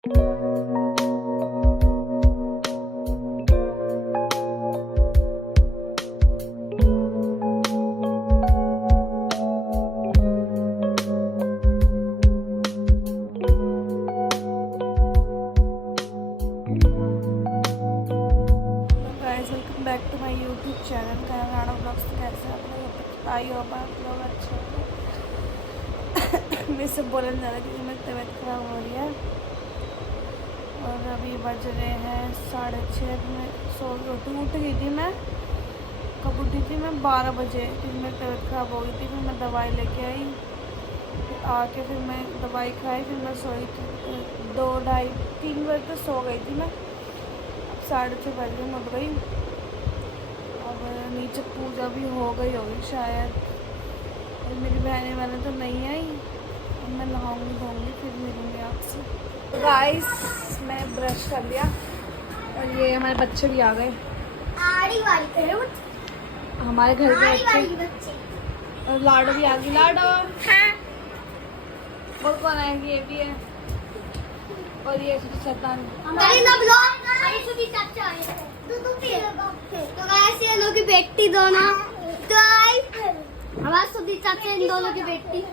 Welcome back to my YouTube channel Rana blogs. कैसे आप लोग? आई होप आप लोग अच्छे होंगे। मैं सब बोलने जा रहा क्योंकि मेरी तबीयत ख़राब हो रही है और अभी बज रहे हैं 6:30। में उठ गई थी मैं। कब उठी थी मैं? 12 बजे, क्योंकि मेरी तबीयत ख़राब हो गई थी। फिर मैं दवाई लेके आई, फिर आके फिर मैं दवाई खाई, फिर मैं सोई थी 2, 2:30, 3 बजे तक सो गई थी मैं। 6:30 बजे मैं उठ गई। अब नीचे पूजा भी हो गई होगी शायद, और मेरी बहनें तो नहीं आई। अब मैं नहाऊंगी धोऊंगी फिर मिलूँगी आपसे। गाइस मैं ब्रश कर लिया और ये हमारे बच्चे भी आ गए। हमारे घर के बच्चे और लाडो भी आ गई। लाडो और कौन आएगी? ये भी है और ये शैतान। तो गाइस ये लोग की बेटी दोनों, तो हमारे सुधी चाचा इन दोनों की बेटी।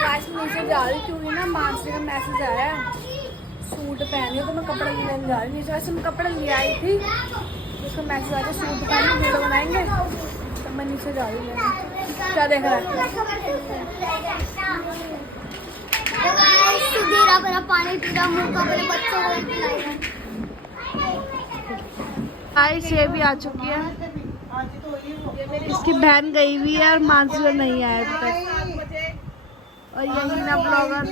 गाइस नीचे जा रही क्योंकि ना मानसी का मैसेज आया है सूट पहने, तो मैं कपड़े लेने जा रही हूँ। वैसे मैं कपड़े ले आई थी, उसका मैसेज आया सूट पहने वीडियो बनाएंगे, तो मैं नीचे जा रही हूँ। क्या देख रहा है? तो गाइस सुधीर अपना पानी पी रहा, मुंह का बड़े बच्चों को पिलाएगा। गाइस ये भी आ चुकी है, इसकी बहन गई हुई है और मानसी नहीं आया अभी तक। और यही ना ब्लॉगर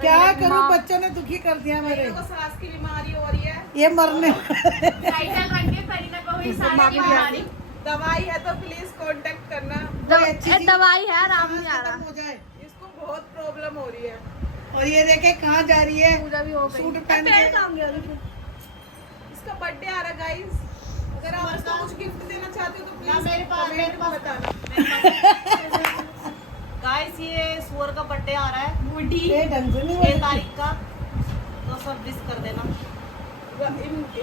क्या करूं, बच्चों ने दुखी कर दिया मेरे को। सांस की बीमारी हो रही है, ये मरने दवाई है तो प्लीज कांटेक्ट करना। दवाई है, आराम नहीं आ रहा, हो जाए, इसको बहुत प्रॉब्लम हो रही है। और ये देखे कहाँ जा रही है, पूजा भी हो गई। सूट पहन के। इसका बर्थडे आ रहा गाइस, अगर आप उसको कुछ गिफ्ट देना चाहते हो तो प्लीज मेरे पास बताना। गाइस ये सुअर का बर्थडे आ रहा है, बूढ़ी 6 तारीख का, तो सब विश कर देना।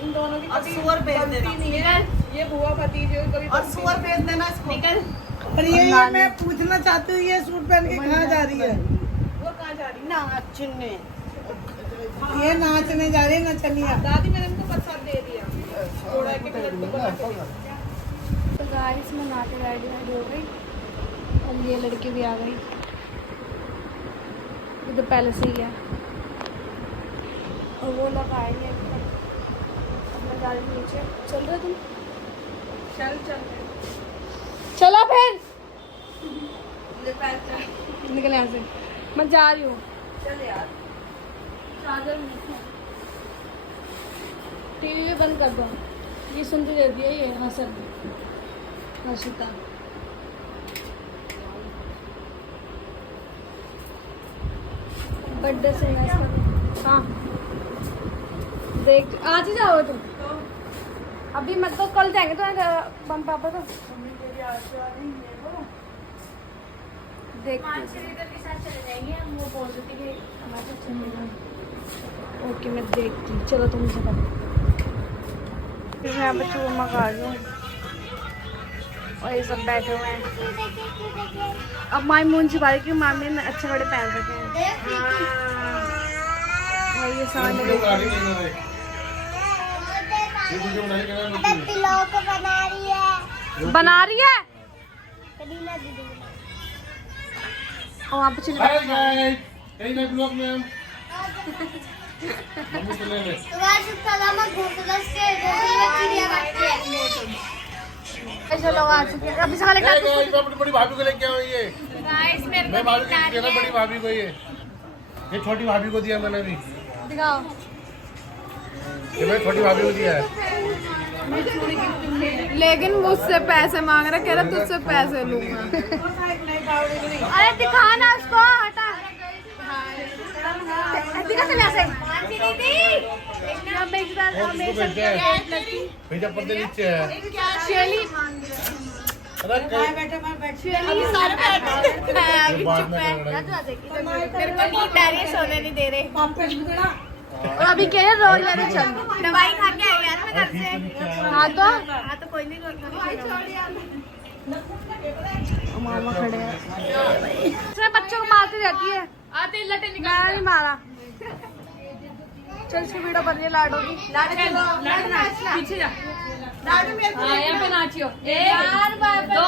इन दोनों की और सुअर भेज देना, नहीं है, ये बुआ भतीजे कभी और सुअर भेज देना इसको। और ये मैं पूछना चाहती हूँ, ये सूट पहन के कहाँ जा रही है? वो कहाँ जा रही है? नाचने। ये नाचने जा रही है, नचनिया। दादी मैंने इनको प्रसाद दे दिया, थोड़ा के लड्डू बना के। तो गाइस मैं नहा के रेडी हो गई और ये लड़की भी आ गई। ये तो पहले से ही है और वो लोग आएंगे। अब मैं जा रही हूँ नीचे। चल रहे तुम? चलो फिर निकल यहाँ से। मैं जा रही हूँ। चल यार, चार्जर टीवी भी बंद कर दो। ये सुनती रहती है ये हर्षिता। बर्थडे से हाँ देख, आज ही जाओ तुम? अभी मत, तो कल जाएंगे तो मम्मी पापा तो देख के साथ चले जाएंगे हम, वो बोल रहे थे कि हमारे साथ चलेगा। ओके मैं देखती हूँ। चलो तुम से फिर मैं बच्चों को मंगा रही हूँ और ये सब बैठे हुए हैं। अब माई म्यूनसिपाली की मामी ने अच्छे कपड़े पहन रखे हैं और ये सामने बना रही है और वहाँ पे चलो आ चुके हैं। अभी से बड़ी भाभी को लेके आओ। ये मैं भाभी को दिया ना, बड़ी भाभी को। ये छोटी भाभी को दिया मैंने भी। दिखाओ। ये मैं छोटी भाभी को दिया है। लेकिन मुझसे पैसे मांग रहा, कह रहा तुझसे पैसे लूंगा। अरे दिखा ना उसको, हटा दिखा चले ऐसे। भेजा पर्दे नीचे है। शेली अरे बैठे शेली सारे बाद में करना मेरे को नींद आ रही है, सोने नहीं दे रहे। और अभी कह रहे रोज लेने चल। दवाई खा के आई यार मैं घर से। हाँ तो कोई नहीं मामा खड़े हैं। बच्चों को मारती रहती है। आते लटे मैंने नहीं मारा। चल इसकी वीडियो बन रही है लाडो की। पीछे जा। लाडू मेरे को यहाँ पे नाचियो। एक, दो,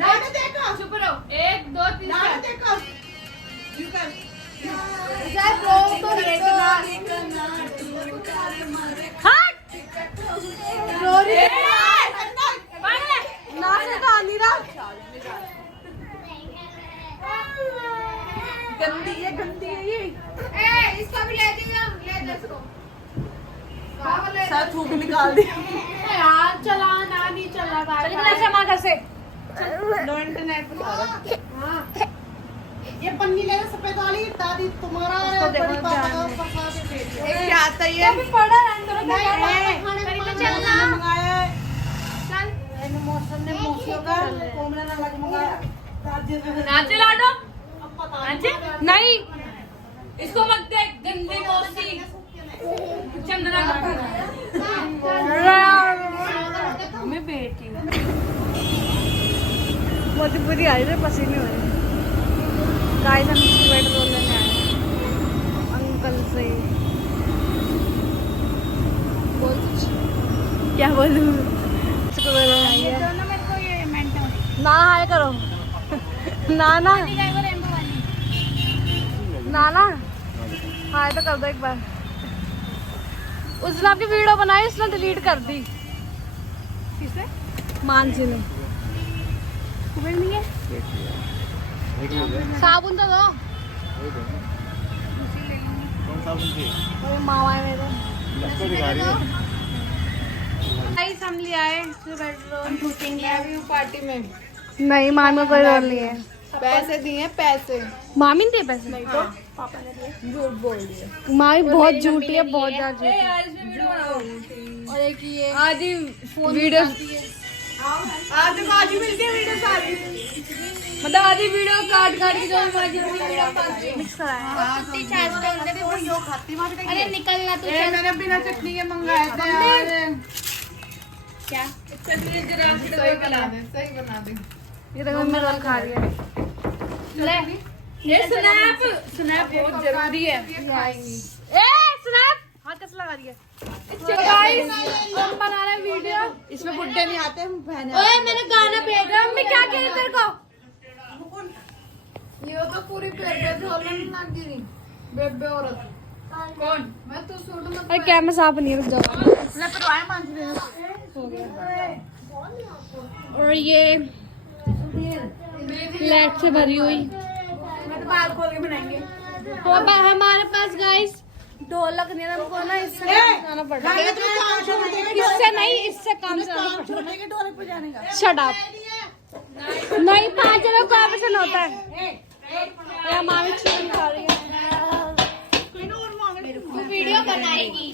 लाडू देखो, चुप रहो। 1, 2, 3 लाडू देखो। यू कर। गंदी है ये। इसको भी ले जाओ, ले जाओ इसको। साथ थूक निकाल दी। यार चला ना, नहीं चला चलिए अच्छा माँ घर से। नो इंटरनेट पे सारा। ये पन्नी ले लो सफेद वाली, दादी तुम्हारा और बड़ी पापा का फंसा के भेज दिया। ये क्या आता है ये? अभी पड़ा है अंदर नहीं, चलना। मंगाया है। चल। इन मौसम ने मौसियों का कोमला ना लग मंगाया। राज्य में नाचे लाडो। अब पता नाचे? नहीं इसको मत देख, गंदी मौसी। चंदना का मैं बेटी हूँ। बहुत बुरी आ रही है, पसीने हो रहे हैं। गाइस हम स्वेटर रोल लेने आए हैं अंकल से। बोल कुछ। क्या बोलूँ? ना हाय करो। ना ना ना ना हाय तो कर दो एक बार। उस दिन आपकी वीडियो बनाई, उसने डिलीट कर दी। किसे? मानसी ने। तुम्हें नहीं है? साबुन तो दो। कौन सा बुझे अरे मामा है मेरे। इसको दिखा रही है। गाइस हम ले आए अभी पार्टी में नहीं मामी का कोई रोल नहीं है। पैसे दिए पैसे। मामी ने दिए पैसे? नहीं तो पापा ने दिए। झूठ बोल दिए। मामी बहुत झूठी है, बहुत ज्यादा झूठी है। और एक ये आज ही वीडियो आज ही मिलती है वीडियो सारी। मतलब आधी वीडियो काट काट के जो मिक्स कराया। अरे निकलना तू। मैंने बिना चटनी के मंगाए थे। क्या? सही बना दे। ये देखो मैं रोल खा रही है। ये स्नैप बहुत जरूरी है। ए स्नैप हाथ कैसे लगा दिया? गाइस हम बना रहे हैं वीडियो। इसमें बुड्ढे नहीं आते, हम बहने ओए मैंने गाना भेजा। मम्मी क्या कह रही तेरे को? ये तो पूरी बेबे झोलने लग गई। बेबे औरत कौन? मैं तो सूट मत। अरे क्या मैं साफ नहीं है, रुक जाओ। मैं परवाह मान रही हूं। और ये लेट से भरी हुई। मैं तो बाल खोल के बनाएंगे। हमारे पास गाइस ढोलक नहीं है, हमको ना इससे गाना पड़ रहा है। इससे नहीं, इससे काम चलाना पड़ रहा है। ढोलक पे जाने का। Shut up. नहीं 5 रुपए का ऑप्शन होता है। ये मामी चिकन खा रही है। तू वीडियो बनाएगी।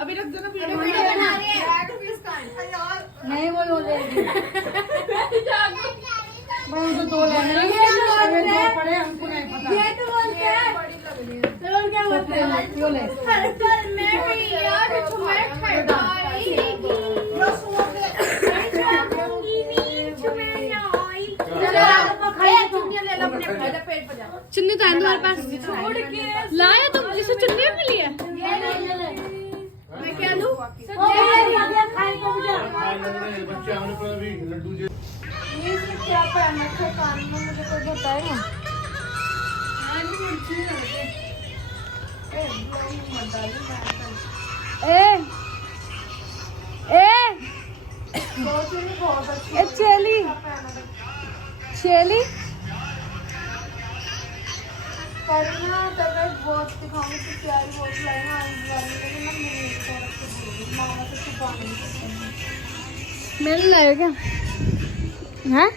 अभी रख दो ना वीडियो बना रही है। नहीं वो ले मैं उनको 2 लेने दो पड़े, हमको नहीं पता। ये तो बोलते हैं। तो क्या बोलते हैं? क्यों ले? मैं भी यार तुम्हें खड़ाई। चुन्नी तो है तुम्हारे पास? लाया तुम? जिसे चुन्नी भी मिली है? मैं क्या लूं? बच्चे आने पर अभी लड्डू क्या पहन रखे कान में, मुझे कोई बताएगा? चेली चेली पढ़ना तब बहुत दिखाऊंगी तो प्यारी बहुत लाएगा आने वाली, लेकिन ना मेरे मामा से छुपा नहीं सकते। मेरे लाए क्या? हैं?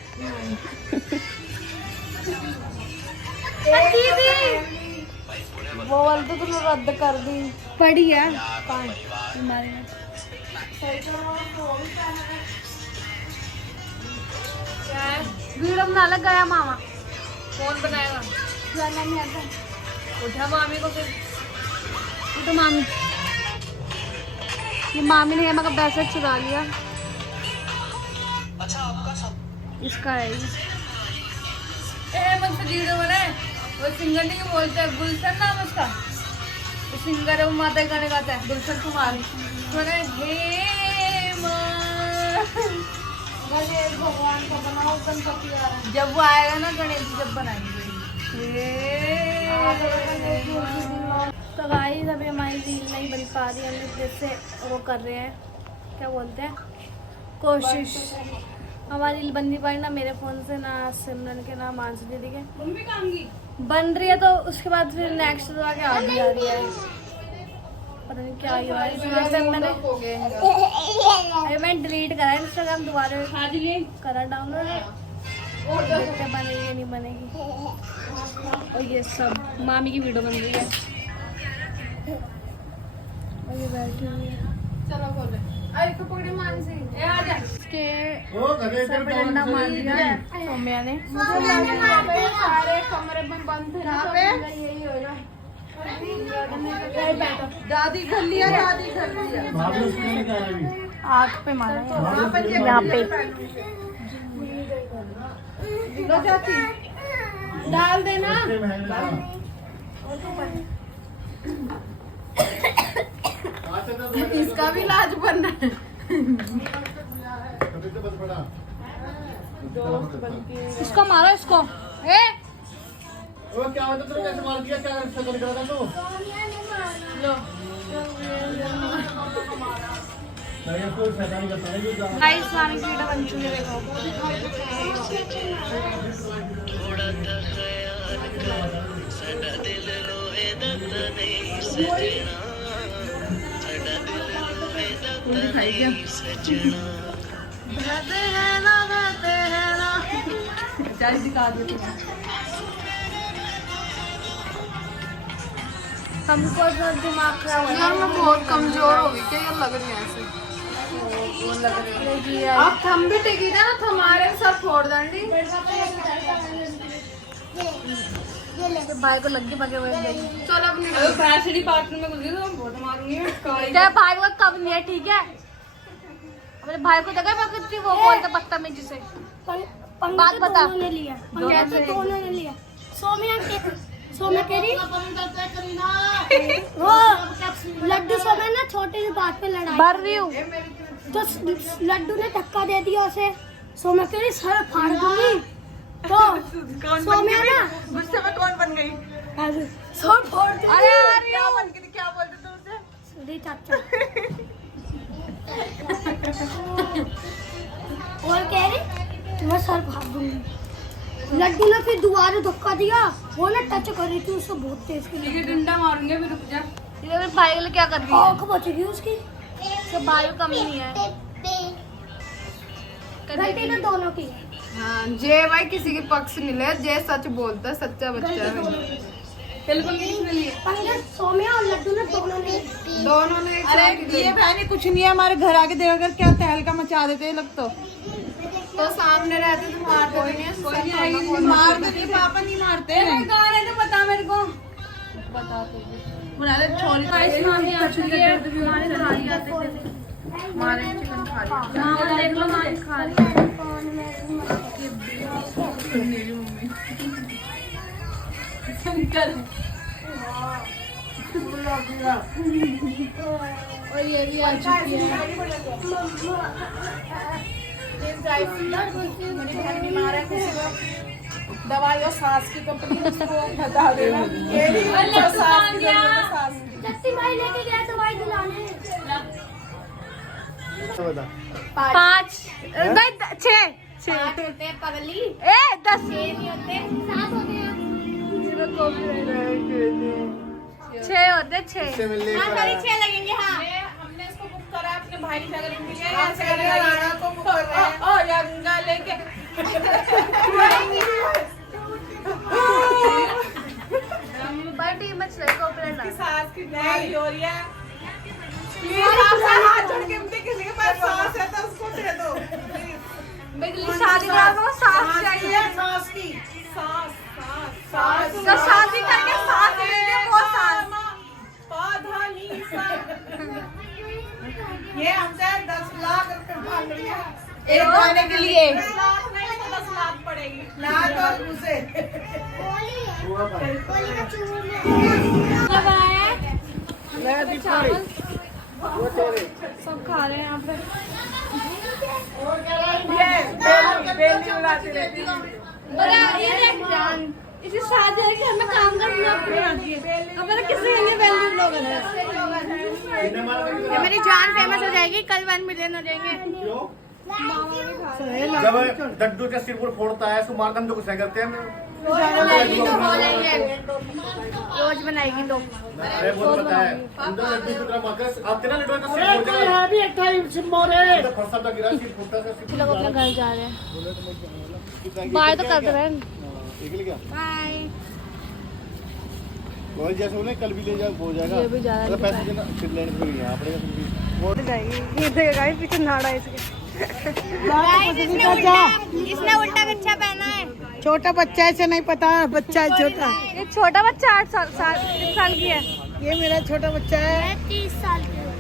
दीदी वो वाली तो तुमने रद्द कर दी। पड़ी है हमारे में। वीडियो बना लग गया मामा। कौन बनाएगा? जाना नहीं आता। उठा मामी को फिर। तो मामी, ये मामी ने मेरा पैसा चुरा लिया। इसका है ये। मुझसे वीडियो बनाए। वो सिंगर नहीं बोलते हैं, गुलशन नाम उसका। वो सिंगर है, वो माता के गाने गाता है, गुलशन कुमार। सुने हे माँ। गणेश भगवान का बनाओ, गणपति आ रहा है। जब वो आएगा ना गणेश जी, जब बनाएंगे। तो गाइस अभी हमारी रील नहीं बन पा रही है, हम जैसे वो कर रहे हैं, क्या बोलते हैं, कोशिश। हमारी रील बन नहीं पाई ना मेरे फ़ोन से, ना सिमरन के, ना मानसी दीदी के। बन रही है तो उसके बाद फिर नेक्स्ट तो आगे आ रही है। पता नहीं क्या ही हुआ है। मैंने डिलीट करा है इंस्टाग्राम, दोबारा करा डाउनलोड। देखते बनेगी नहीं बनेगी। और ये सब मामी की वीडियो बन रही है और ये बैठी हुई है। चलो खोल दे। अरे तो पकड़ी मानसी, ए आ जा। इसके ओ गधे सर पे डंडा मार दिया सौम्या ने। सारे कमरे में बंद थे ना, यही होगा। दादी घर लिया, दादी घर लिया। भाभी उसके लिए क्या है? आँख पे मारा है यहाँ यहाँ पे। लो जाती, डाल देना। उसके महल में इसका भी इलाज बनना है। कभी तो बस पड़ा। इसको मारो, इसको। ए ओ क्या होता, तूने कैसे मार दिया? क्या शक्ल करा था तू? नहीं इसको शैतानी करता है जो गाइस मामी की वीडियो बन चुकी है, देखो। दिखा दिया हमको तो दिमाग खराब यार, मैं बहुत कमजोर हो गई क्या? ये लग रही है ऐसे। है। आप थम भी टिकी ना, हमारे साथ फोड़ दंडी। भाई को लग गई पके हुए। चलो अपने पैसे पार्टनर में घुस गई तो बहुत मारूंगी। तेरे भाई को कब नहीं है, ठीक है? अपने भाई को देखा मैं कितनी वो बोलता बदतमीजी से। बात बता। दोनों ने लिया। सोम्या कह रही वो लड्डू सोम्या ना छोटे से बात पे लड़ाई भर रही हूँ। तो लड्डू ने धक्का दे दिया उसे। सोम्या कह रही सर फाड़ दूंगी। तो सोम्या ना गुस्से में कौन बन गई? सर फाड़ दूंगी। अरे आ रही क्या हूँ। बन गई? क्या बोलते थे उसे? अरे चाचा और कह रही मैं सर फाड़ दूंगी। लड्डू ने फिर दोबारा धक्का दिया। वो ना टच कर रही थी उससे बहुत तेज की। ये डंडा मारूंगे, फिर रुक जा। ये मेरे भाई के लिए क्या कर रही है? आँख बच गई उसकी। उसके भाई को कमी नहीं है। गलती ना दोनों की। हाँ, जय भाई किसी के पक्ष नहीं ले, जय सच बोलता है, सच्चा बच्चा है। बिल्कुल किसने लिए? पंकज सोम्या और लड्डू ने दोनों ने दोनों ने। अरे ये बहनी कुछ नहीं है, हमारे घर आके देखा कर क्या तहलका मचा देते हैं लोग। तो सामने रहते तो मारते भी नहीं। मारते नहीं, पापा नहीं मारते हैं। कौन है तो बता मेरे को। बता तो बुला ले छोरी। मामी आ चुकी है। हमारे थाली आते थे। हमारे चिकन खा लिया। हाँ देख लो मामी खा रही है। मेरी मम्मी निकल। और ये भी आ चुकी है। मेरी बहन बीमार है, किसी को दवाई और सांस की कंपनी उसको बता देना। भाई लेके गया दवाई दिलाने। 5 नहीं 6 होते हैं पगली। 10 नहीं होते 7 होते हैं। 6 होते 6। से मिलने हाँ सारी 6 लगेंगे। हाँ हमने इसको बुक करा अपने भाई जागर के लिए। ऐसे राणा को बुक कर रहे हैं और गंगा लेके। हमारी टीम में चले कॉपीराइट ना। सास की नहीं हो रही है। प्लीज आपसे हाथ जोड़ के मुझे किसी के पास सास है तो उसको दे दो। शादी करा दो, सास चाहिए। सास की सास सास तो शादी करके सास ले ले, वो सास। पाधानी सा। ये हमसे 10 लाख रुपए मांग रही है एक गाने के लिए। 10 लाख नहीं तो 10 लाख पड़ेगी। लाख और उसे सब खा रहे हैं यहाँ पे। इसी शादी है कि हमें काम कर लिया अपनी आती है। अब पता किससे कहेंगे वैल्यू लोग हैं। ये मेरी जान फेमस हो जाएगी, कल 1 मिलियन हो जाएंगे। जब डड्डू के सिर पर फोड़ता है तो मारदम तो कुछ नहीं करते हैं। रोज बनाएगी तो अरे वो पता है अंदर लड्डू की तरह मारकर आते ना लड्डू का सिर फोड़ जाएगा। है भी एक टाइम सिर मोरे तो फरसा का गिरा सिर फूटता है। सिर लोग अपने घर जा रहे हैं। बाय तो कर दे रहे हैं। निकल गया बाय। और जैसे उन्हें कल भी ले जा हो जाएगा। ये भी जा रहा है। पैसे देना फिर लेने को ही यहाँ पड़ेगा फिर वो जाएगी। ये देखो गाइस पीछे नाड़ा है इसके। इसने उल्टा कच्छा पहना है। छोटा बच्चा है, इसे नहीं पता बच्चा है छोटा। ये छोटा बच्चा 8 साल 3 साल की है। ये मेरा छोटा बच्चा है। 30 साल की हूँ।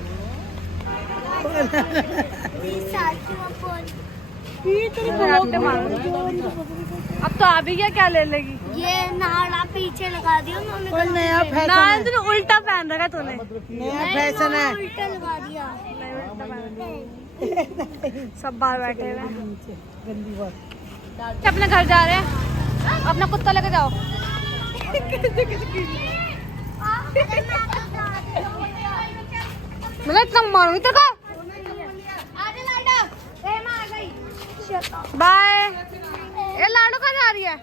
30 साल की अब तो आ भी गया, क्या ले लेगी? ये नाड़ा पीछे लगा दिया उन्होंने। कोई नया फैशन नाल है। तूने उल्टा पहन रखा तूने। नया फैशन है। उल्टा लगा दिया। सब बाहर बैठे हुए हैं। गंदी बात। अपने घर जा रहे हैं। अपना कुत्ता लेके जाओ। मैं इतना मारूंगी तेरे को। बाय। ये लाडो कहाँ जा रही है?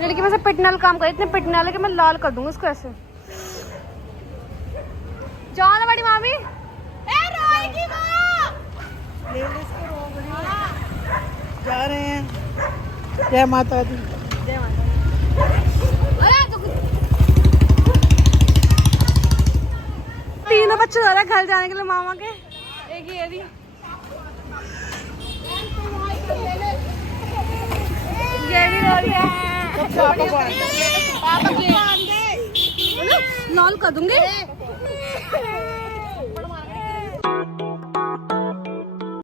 लड़की में से पिटने वाला काम कर, इतने पिटने वाले कि मैं लाल कर दूंगा उसको ऐसे। जाओ ना बड़ी मामी। रोएगी वो। जा रहे हैं। जय माता दी। जय माता। अरे तो तीनों बच्चे जा रहे हैं घर जाने के लिए मामा के। एक ही ये भी रो रही है। पापा की लाल कर दूंगी।